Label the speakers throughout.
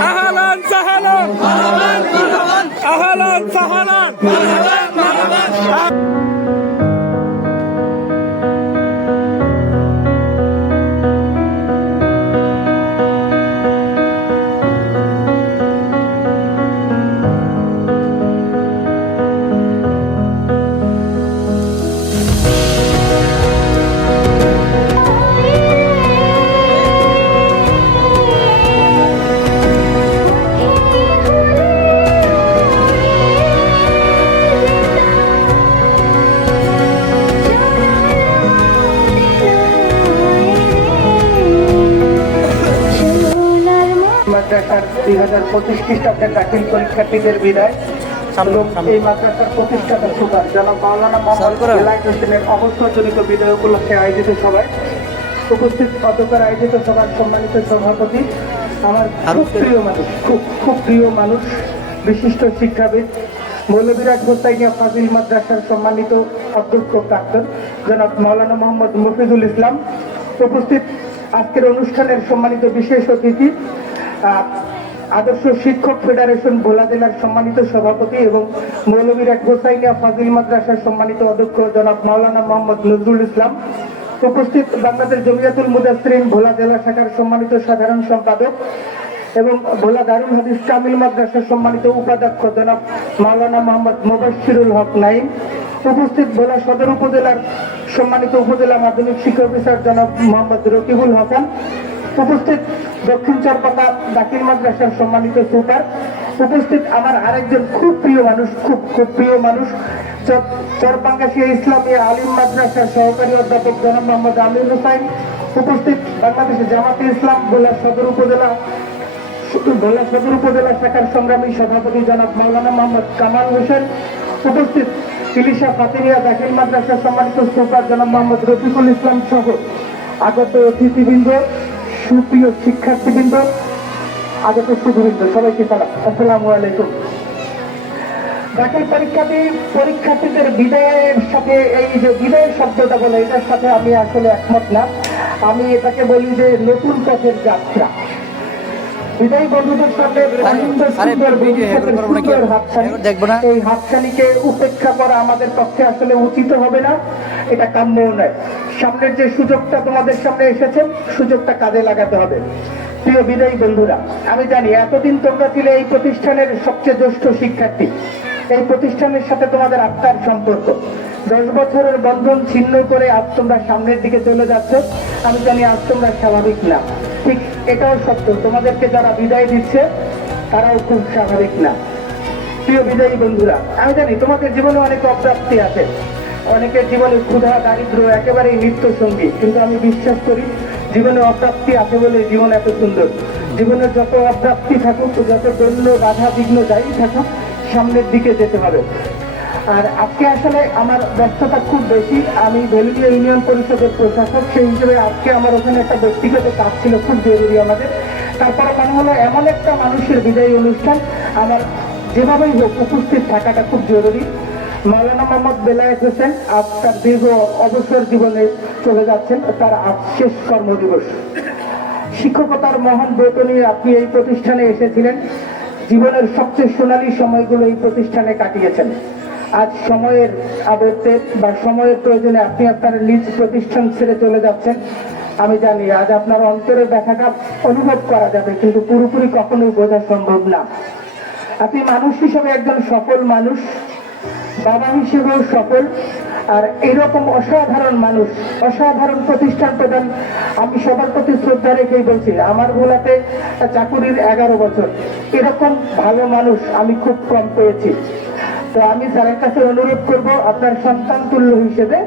Speaker 1: আহলান সাহালান। আহলান সাহালান।
Speaker 2: পঁচিশ খ্রিস্টাব্দের দাখিল পরীক্ষার্থীদের বিদায়। এই মাদ্রাসার প্রতিষ্ঠাতা সুপার জনাব মাওলানা মোহাম্মদ বেলায়েত হোসেনের অবসরজনিত বিদায় উপলক্ষে আয়োজিত সভায়। উপস্থিত অধ্যক্ষের আয়োজিত সভার সম্মানিত সভাপতি আমার খুব প্রিয় মানুষ খুব খুব প্রিয় মানুষ বিশিষ্ট শিক্ষাবিদ মৌলবিরাট হোসাইনিয়া ফাজিল মাদ্রাসার সম্মানিত অধ্যক্ষ প্রাক্তন জনাব মাওলানা মোহাম্মদ মফিজুল ইসলাম। উপস্থিত আজকের অনুষ্ঠানের সম্মানিত বিশেষ অতিথি আহ, আদর্শ শিক্ষক ফেডারেশন ভোলা জেলার সম্মানিত সভাপতি এবং মৌলবীর এক হোসাইনিয়া ফাজিল মাদ্রাসার সম্মানিত অধ্যক্ষ জনাব মাওলানা মোহাম্মদ নজরুল ইসলাম। উপস্থিত বাংলাদেশ জমিয়াতুল মুদাসরিন ভোলা জেলা শাখার সম্মানিত সাধারণ সম্পাদক এবং ভোলা দারুল হাদিস কামিল মাদ্রাসার সম্মানিত উপাধ্যক্ষ জনাব মাওলানা মোহাম্মদ মুবাশিরুল হক নাইম উপস্থিত ভোলা সদর উপজেলার সম্মানিত উপজেলা মাধ্যমিক শিক্ষা অফিসার জনাব মোহাম্মদ রকিবুল হাসান। উপস্থিত দক্ষিণ চরপাতা দাখিল মাদ্রাসার সম্মানিত সুপার, উপস্থিত আমার আরেকজন খুব প্রিয় মানুষ, খুব খুব প্রিয় মানুষ, চর- চরপাঙ্গাসিয়া ইসলামী আলিম মাদ্রাসার সহকারী অধ্যাপক জনাব মোহাম্মদ আমির হোসাইন উপস্থিত বাংলাদেশের জামাতে ইসলাম, ভোলা সদর উপজেলা, ভোলা সদর উপজেলা শাখার সংগ্রামী সভাপতি জনাব মাওলানা মোহাম্মদ কামাল হোসেন, উপস্থিত ইলিশা ফাতিমিয়া দাখিল মাদ্রাসার সম্মানিত সুপার জনাব মোহাম্মদ রফিকুল ইসলাম সহ আগত অতিথিবৃন্দ সুপ্রিয় শিক্ষার্থীবৃন্দ, আগত সুধীবৃন্দ, সবাইকে সালাম। আসসালামু আলাইকুম। দাখিল পরীক্ষার্থী পরীক্ষার্থীদের বিদায়ের সাথে, এই যে বিদায়ের শব্দটা বলে, এটার সাথে আমি আসলে একমত না। আমি এটাকে বলি যে নতুন পথের যাত্রা। বিদায়ী বন্ধুদের সামনে অনিন্দ হাতছানি। এই হাতছানিকে উপেক্ষা করা আমাদের পক্ষে আসলে উচিত হবে না। এটা কাম্য নয়। সামনের যে সুযোগটা তোমাদের সামনে এসেছে সুযোগটা কাজে লাগাতে হবে। প্রিয় বিদায়ী বন্ধুরা আমি জানি এতদিন তোমরা ছিলে এই প্রতিষ্ঠানের সবচেয়ে জ্যেষ্ঠ শিক্ষার্থী। এই প্রতিষ্ঠানের সাথে তোমাদের আত্মার সম্পর্ক। দশ বছরের বন্ধন ছিন্ন করে আজ তোমরা সামনের দিকে চলে যাচ্ছ। আমি জানি আজ তোমরা স্বাভাবিক না। ঠিক এটাও সত্য। তোমাদেরকে যারা বিদায় দিচ্ছে, তারাও খুব স্বাভাবিক না। প্রিয় বিদায়ী বন্ধুরা, আমি জানি তোমাদের জীবনে অনেক অপ্রাপ্তি আছে। অনেকের জীবনে ক্ষুধা দারিদ্র একেবারেই নিত্য সঙ্গী কিন্তু আমি বিশ্বাস করি, জীবনে অপ্রাপ্তি আছে বলে জীবন এত সুন্দর। জীবনে যত অপ্রাপ্তি থাকুক, যত দৈন্য, বাধা, বিঘ্ন যাই থাকুক সামনের দিকে যেতে হবে। আর আজকে আসলে আমার ব্যস্ততা খুব বেশি। আমি ভেলুলিয়া ইউনিয়ন পরিষদের প্রশাসক, সেই হিসেবে আজকে আমার ওখানে একটা ব্যক্তিগত কাজ ছিল, খুব জরুরি আমাদের। তারপরে মনে হলো এমন একটা মানুষের বিদায়ী অনুষ্ঠান। আমার যেভাবেই হোক উপস্থিত থাকাটা খুব জরুরি। মাওলানা মোহাম্মদ বেলায়েত হোসেন আজ তার দীর্ঘ অবসর জীবনে চলে যাচ্ছেন, তার আজ শেষ কর্মদিবস। শিক্ষকতার মহান ব্রত নিয়ে আপনি এই প্রতিষ্ঠানে এসেছিলেন। জীবনের সবচেয়ে সোনালী সময়গুলো এই প্রতিষ্ঠানে কাটিয়েছেন। আজ সময়ের আবর্তে বা সময়ের প্রয়োজনে আপনি আপনার নিজ প্রতিষ্ঠান ছেড়ে চলে যাচ্ছেন। আমি জানি আজ আপনার অন্তরে ব্যথাটা অনুভব করা যাবে, কিন্তু পুরোপুরি কখনোই বোঝা সম্ভব না। আপনি মানুষ হিসেবে একজন সফল মানুষ, বাবা হিসেবেও সফল। আর এরকম অসাধারণ মানুষ, অসাধারণ প্রতিষ্ঠান প্রদান আমি সবার প্রতি শ্রদ্ধা রেখেই বলছি, আমার গোলাতে চাকুরির এগারো বছর। এরকম ভালো মানুষ আমি খুব কম পেয়েছি। তো আমি স্যারের কাছে অনুরোধ করব, আপনার সন্তান তুল্য হিসেবে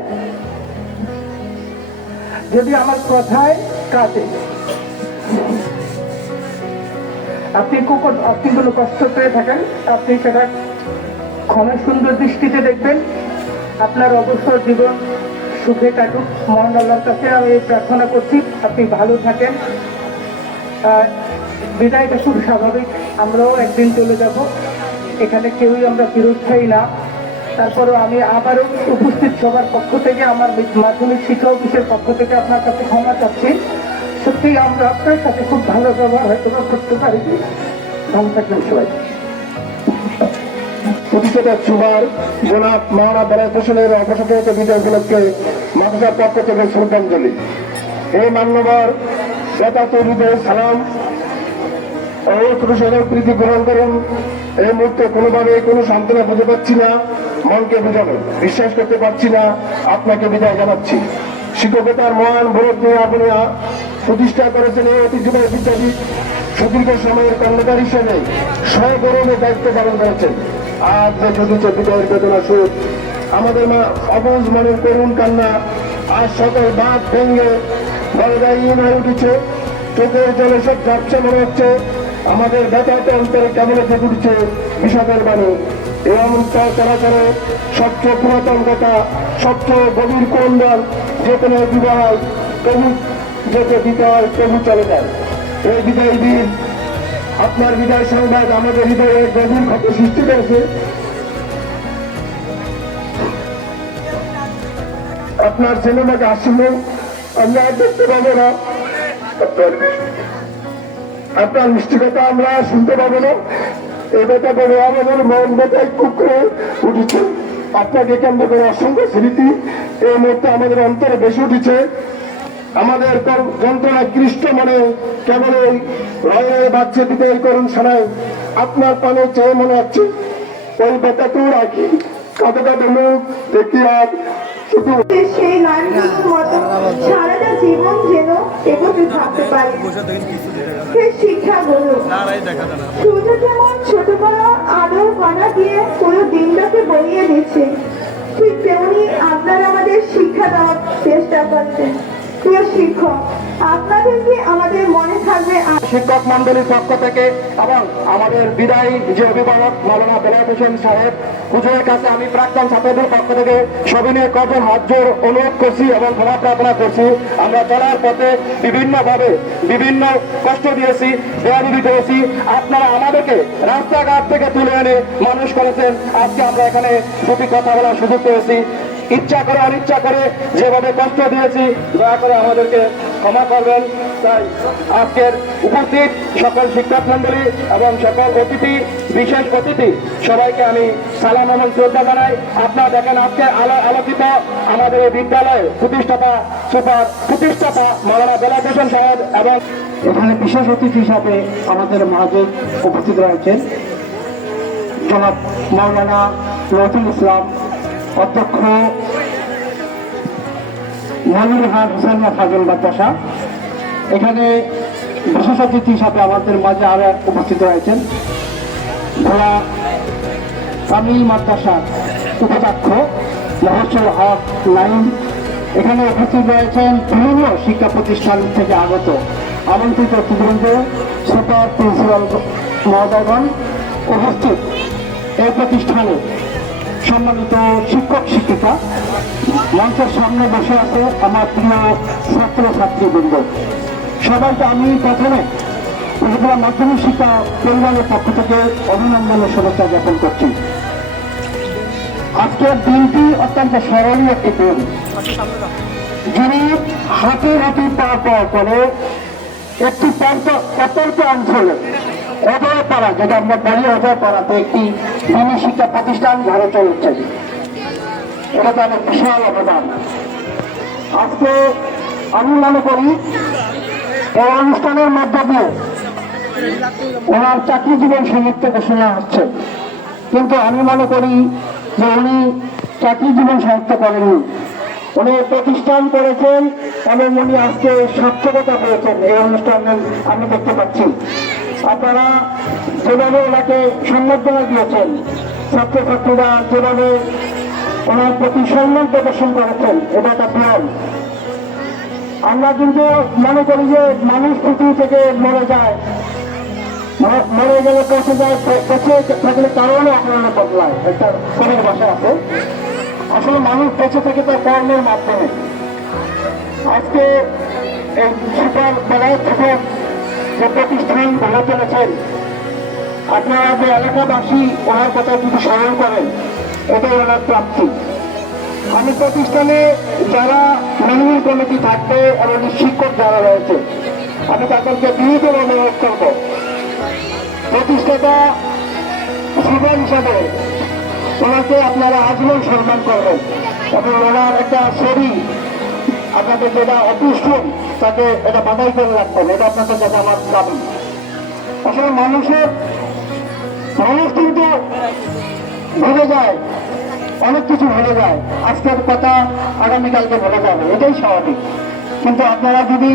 Speaker 2: যদি আমার কথায় কাজে আপনি আপনি কোনো কষ্ট পেয়ে থাকেন, আপনি সেটা ক্ষমা সুন্দর দৃষ্টিতে দেখবেন। আপনার অবসর জীবন সুখে কাটুক, মহান আল্লাহর কাছে আমি প্রার্থনা করছি, আপনি ভালো থাকেন। বিদায়টা খুব স্বাভাবিক, আমরাও একদিন চলে যাব। এখানে কেউই আমরা বিরোধী না। তারপরেও আমি আবারও উপস্থিত সবার পক্ষ থেকে, আমার মাধ্যমিক শিক্ষা অফিসের পক্ষ থেকে আপনার কাছে ক্ষমা চাচ্ছি। সত্যি আমরা আপনার সাথে খুব ভালো ব্যবহার হয়তো করতে পারি। ভালো থাকবেন সবাই।
Speaker 3: প্রতিষ্ঠাতা সুবার জনাব মাওনা বেলায় হোসেনের অপসারিত বিজয় উপলক্ষে মাদ্রাসার পক্ষ থেকে শ্রদ্ধাঞ্জলি। এই মান্যবর বেতা তৈরিদের সালাম ও প্রীতি গ্রহণ করুন। এই মুহূর্তে কোনোভাবে কোনো সান্ত্বনা বুঝে পাচ্ছি না, মনকে বোঝানো, বিশ্বাস করতে পারছি না, আপনাকে বিদায় জানাচ্ছি। শিক্ষকতার মহান ভরত নিয়ে আপনি প্রতিষ্ঠা করেছেন এই ঐতিহ্যবাহী বিদ্যাপীঠ। সুদীর্ঘ সময়ের কর্মকার হিসেবে সগরমে দায়িত্ব পালন করেছেন। আজ যে দিচ্ছে বিদায়ের বেদনা সুদ আমাদের মা অবুজ মনের করুণ কান্না, আর সকল বাদ ভেঙে বলদায়ীন হয়ে উঠেছে। চোখের জলে সব যাচ্ছে মনে হচ্ছে। আমাদের ব্যথাতে অন্তরে কেমন থেকে উঠছে বিষাদের বাণী। এই অন্তর চলাচলে সবচেয়ে পুরাতন কথা সবচেয়ে গভীর কোন্দল যে কোনো বিবাহ, প্রভু যেতে বিদায় প্রভু চলে যায়। এই বিদায় দিন আপনার বিদায় সংবাদ আমাদের হৃদয়ে গভীর ক্ষতি সৃষ্টি করেছে। আপনার ছেলেটাকে আসলে আমরা দেখতে পাবো না। আপনার মিষ্টি কথা আমরা শুনতে পাবো না। এই বেটা করে আমাদের মন বেটায় কুকরে উঠেছে। আপনাকে কেন্দ্র করে অসংখ্য স্মৃতি এই মুহূর্তে আমাদের অন্তরে বেশি উঠেছে। আমাদের যন্ত্রণা কৃষ্ট মনে কেবল ওই রয়ে বাচ্চা বিদায় করুন শোনায় আপনার পানে চেয়ে মনে হচ্ছে, ওই বেটা তো রাখি কাঁদে কাঁদে মুখ দেখি আর শুধু
Speaker 4: সেই জীবন পারে। সে শিক্ষা ছোট দিয়ে দিনটাকে ঠিক তেমনি আপনারা আমাদের শিক্ষা দেওয়ার চেষ্টা করছেন। শিক্ষক আপনাদেরকে মনে
Speaker 3: মন্ডলীর পক্ষ থেকে এবং আমাদের বিদায়ী যে অভিভাবক মাওলানা বেলায়েত হোসেন সাহেব হুজুরের কাছে আমি প্রাক্তন ছাত্রদের পক্ষ থেকে সবিনয় কঠোর হাত জোর অনুরোধ করছি এবং ক্ষমা প্রার্থনা করছি। আমরা চলার পথে বিভিন্নভাবে বিভিন্ন কষ্ট দিয়েছি, বেয়াদিবি করেছি। আপনারা আমাদেরকে রাস্তাঘাট থেকে তুলে এনে মানুষ করেছেন। আজকে আমরা এখানে দুটি কথা বলার সুযোগ পেয়েছি। ইচ্ছা করে, অনিচ্ছা করে যেভাবে কষ্ট দিয়েছি, দয়া করে আমাদেরকে ক্ষমা করবেন। তাই আজকের উপস্থিত সকল শিক্ষক মন্ডলী এবং সকল অতিথি, বিশেষ অতিথি, সবাইকে আমি সালাম এবং শ্রদ্ধা জানাই। আপনারা দেখেন আজকে আলো, আলোকিত আমাদের এই বিদ্যালয়ে প্রতিষ্ঠাতা সুপার প্রতিষ্ঠাতা মাওলানা বেলা হোসেন সাহেব এবং এখানে বিশেষ অতিথি হিসাবে আমাদের মাঝে উপস্থিত রয়েছেন। জনাব মাওলানা নজরুল ইসলাম অধ্যক্ষ মনিরহাট হুসাইনিয়া ফাজল মাদ্রাসা। এখানে বিশেষ অতিথি হিসাবে আমাদের মাঝে আরও এক উপস্থিত রয়েছেন। ভোলা কামিল মাদ্রাসার উপাধ্যক্ষ মহসুল হক নাইম। এখানে উপস্থিত রয়েছেন বিভিন্ন শিক্ষা প্রতিষ্ঠান থেকে আগত আমন্ত্রিত অতিবৃন্দ সুপার প্রিন্সিপাল মহোদয়গণ। উপস্থিত এই প্রতিষ্ঠানে সম্মানিত শিক্ষক, শিক্ষিকা, মঞ্চের সামনে বসে আছে আমার প্রিয় ছাত্র ছাত্রীবৃন্দ সবাইকে আমি প্রথমে ত্রিপুরা মাধ্যমিক শিক্ষা পরিবারের পক্ষ থেকে অভিনন্দনের শুভেচ্ছা জ্ঞাপন করছি। আজকের দিনটি অত্যন্ত স্মরণীয় একটি দিন। যিনি হাতে হাতে পা পা করে একটি প্রান্ত অত্যন্ত অঞ্চলে অজয় পাড়া যেটা আমরা বলি অজয় পাড়াতে একটি দিনী শিক্ষা প্রতিষ্ঠান গড়ে চলেছে। এটা তাদের বিশাল অবদান। আজকে আমি মনে করি, এই অনুষ্ঠানের মধ্য দিয়ে ওনার চাকরি জীবন সমাপ্ত ঘোষণা হচ্ছে। কিন্তু আমি মনে করি যে উনি চাকরি জীবন সমাপ্ত করেননি। উনি প্রতিষ্ঠান করেছেন এবং উনি আজকে সার্থকতা পেয়েছেন। এই অনুষ্ঠানে আমি দেখতে পাচ্ছি। আপনারা যেভাবে ওনাকে সম্বর্ধনা দিয়েছেন, ছাত্রছাত্রীরা যেভাবে ওনার প্রতি সম্মান প্রদর্শন করেছেন, এটা একটা প্রাণ। আমরা কিন্তু মনে করি যে মানুষ পৃথিবী থেকে মরে যায়। মরে গেলে পচে যায় পচে থাকলে কারণে অপরাধ বদলায়। একটা কবির ভাষা আছে। আসলে মানুষ বেঁচে থাকে তার কর্মের মাধ্যমে। আজকে এই সুপার বেলায় যে প্রতিষ্ঠান গড়ে চলেছেন। আপনারা যে এলাকাবাসী ওনার কথা যদি স্মরণ করেন, এটাই ওনার প্রাপ্তি। আমি প্রতিষ্ঠানে যারা ম্যানেজিং কমিটি থাকবে, এবং শিক্ষক যারা রয়েছে, আমি তাদেরকে বিনীত অনুরোধ করব। প্রতিষ্ঠাতা জীবন হিসাবে ওনাকে আপনারা আজীবন সম্মান করবেন, এবং ওনার একটা ছবি আপনাদের যেটা অপুষ্টম তাকে এটা বাধাই করে রাখবেন। এটা আপনাদের কাছে আমার দাবি। আসলে মানুষের মানুষ কিন্তু ভুলে যায়, অনেক কিছু ভুলে যায়। আজকের কথা আগামীকালকে ভুলে যাবে, এটাই স্বাভাবিক। কিন্তু আপনারা যদি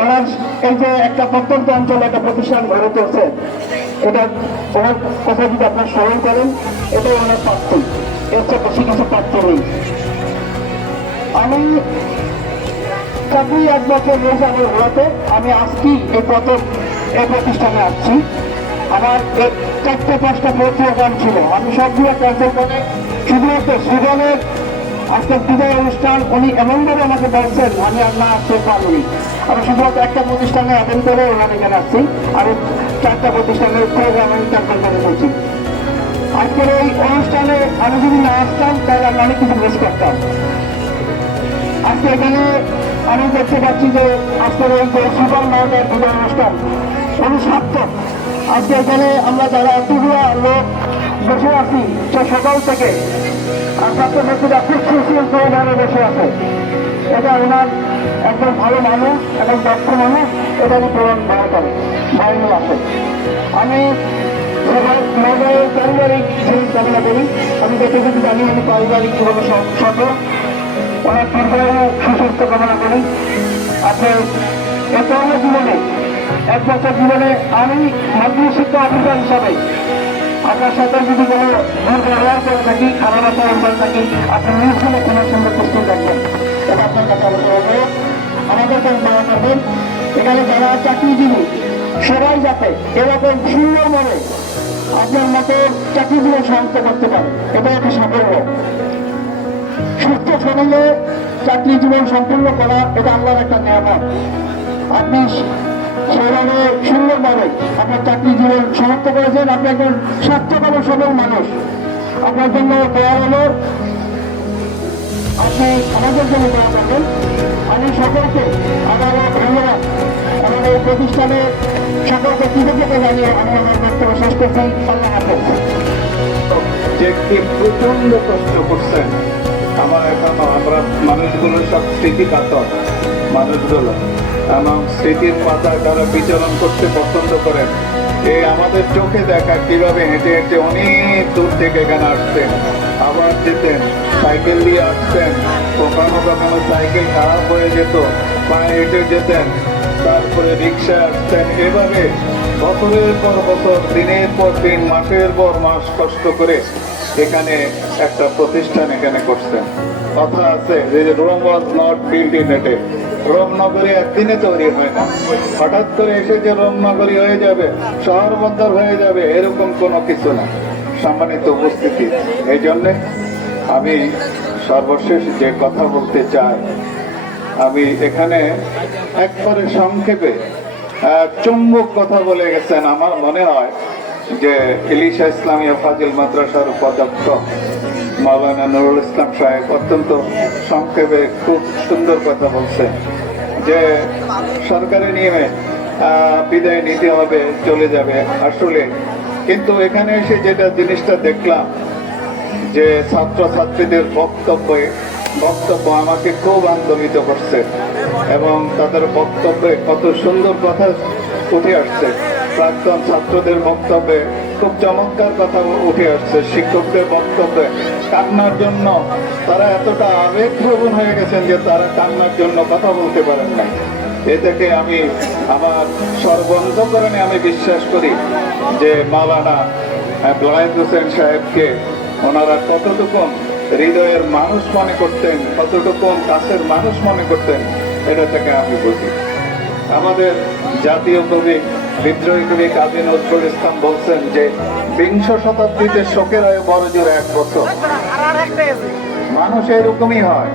Speaker 3: ওনার এই যে একটা প্রত্যন্ত অঞ্চলে একটা প্রতিষ্ঠান গড়ে তুলছে এটা ওনার কথা যদি আপনার স্মরণ করেন, এটাই ওনার প্রাপ্ত। এর চেয়ে বেশি কিছু প্রাপ্ত নেই। আমি চাকরি এক বছর হওয়াতে আমি আজকেই এই প্রথম, এই প্রতিষ্ঠানে আসছি। আমার চারটে, পাঁচটা প্রোগ্রাম ছিল। আমি সবগুলো ক্যান্সেল করে শুধুমাত্র সুগনের আজকে বিদায় অনুষ্ঠান, উনি এমনভাবে আমাকে বলছেন, আমি আর না আসতে পারিনি আমি শুধুমাত্র একটা প্রতিষ্ঠানে অ্যাটেন্ড করে ওনার এখানে আসছি। আর চারটা প্রতিষ্ঠানের প্রোগ্রাম আমি ক্যান্সেল করে ফেলছি আজকের এই অনুষ্ঠানে আমি যদি না আসতাম, তাহলে আমি অনেক কিছু মিস করতাম। আজকে এখানে আমি দেখতে পাচ্ছি যে আজকের এই যে সুপার মার্কেট বিদায় অনুষ্ঠান খুবই সার্থক আজকে এখানে আমরা যারা এতগুলো লোক বসে আছি সে সকাল থেকে। আর ছাত্রছাত্রীরা খুব খুশি সহকারে বসে আছে। এটা ওনার একজন ভালো মানুষ এবং দক্ষ মানুষ, এটা আমি প্রমাণ ভালো করে বাইরে আছে আমি সবাই পারিবারিক জীবন কামনা করি। আমি যতটুকু জানি আমি পারিবারিক জীবনে সফল। অনেক দীর্ঘায়ু সুস্বাস্থ্য কামনা করি আপনার এত জীবনে এক বছর জীবনে আমি মাধ্যমিক শিক্ষা অফিসার হিসাবে আপনার সাথে যদি কোনো দুর্ব্যবহার করে থাকি খারাপ আচরণ করে থাকি আপনি নির্ভুলে কোনো সুন্দর পুষ্টি রাখবেন এটা আপনার কাছে আমাদের অনুরোধ আমাদেরকে দয়া করবেন এখানে যারা চাকরিজীবী সবাই যাতে এরকম সুন্দর মনে আপনার মতো চাকরিগুলো সমাপ্ত করতে পারে। এটা একটা সাফল্য। সুস্থ শরীরে চাকরি জীবন সম্পূর্ণ করা এটা আল্লাহর একটা নিয়ামত। আপনি সেভাবে সুন্দরভাবে আপনার চাকরি জীবন সমাপ্ত করেছেন, আপনি একজন স্বাস্থ্যকর সবল মানুষ। আপনার জন্য দেওয়া হলো আপনি আমাদের জন্য দেওয়া করবেন। আমি সকলকে আমার ধন্যবাদ। আমাদের প্রতিষ্ঠানে সকলকে কৃতজ্ঞতা জানিয়ে আমি আমার বক্তব্য শেষ করছি। আল্লাহ হাফেজ।
Speaker 5: যে প্রচণ্ড কষ্ট করছেন। আমার এখনও আমরা মানুষগুলো সব স্মৃতি কাতর, মানুষগুলো। এবং স্মৃতির পাতায় তারা বিচরণ করতে পছন্দ করেন। এই আমাদের চোখে দেখা কীভাবে হেঁটে হেঁটে অনেক দূর থেকে এখানে আসতেন আবার যেতেন, সাইকেল দিয়ে আসতেন কখনো কখনো সাইকেল খারাপ হয়ে যেত, পায়ে হেঁটে যেতেন, তারপরে রিক্সায় আসতেন। এভাবে বছরের পর বছর, দিনের পর দিন, মাসের পর মাস কষ্ট করে এখানে একটা প্রতিষ্ঠান এখানে করছেন কথা আছে, যে Rome was not build in a day Rome নগরী একদিনে তৈরি হয় না। হঠাৎ করে এসে যে রোম নগরী হয়ে যাবে, শহর বন্দর হয়ে যাবে, এরকম কোনো কিছু না। সম্মানিত উপস্থিতি। এই জন্যে আমি সর্বশেষ যে কথা বলতে চাই, আমি এখানে একবারে সংক্ষেপে চুম্বক কথা বলে গেছেন আমার মনে হয়। যে ইলিশা ইসলামিয়া ফাজিল মাদ্রাসার উপাধ্যক্ষ মাওলানা নুরুল ইসলাম সাহেব অত্যন্ত সংক্ষেপে খুব সুন্দর কথা বলছে যে সরকারি নিয়মে বিদায় নিতে হবে, চলে যাবে আসলে। কিন্তু এখানে এসে যেটা জিনিসটা দেখলাম যে ছাত্রছাত্রীদের বক্তব্যে, বক্তব্য আমাকে খুব আন্দোলিত করছে এবং তাদের বক্তব্যে কত সুন্দর কথা উঠে আসছে। প্রাক্তন ছাত্রদের বক্তব্যে খুব চমৎকার কথা উঠে আসছে, শিক্ষকদের বক্তব্যে। কান্নার জন্য তারা এতটা আবেগপ্রবণ হয়ে গেছেন যে তারা কান্নার জন্য কথা বলতে পারেন না এ থেকে আমি আমার সর্বন্তকরণে আমি বিশ্বাস করি যে মাওলানা ব্লাইদ হোসেন সাহেবকে ওনারা কতটুকু হৃদয়ের মানুষ মনে করতেন কতটুকু কাছের মানুষ মনে করতেন, এটা থেকে আমি বুঝি। আমাদের জাতীয় কবি বিদ্রোহী কবি কাজী নজরুল ইসলাম বলছেন যে বিংশ শতাব্দীতে শোকের আয়ু বড় জোর এক বছর। মানুষ এরকমই হয়।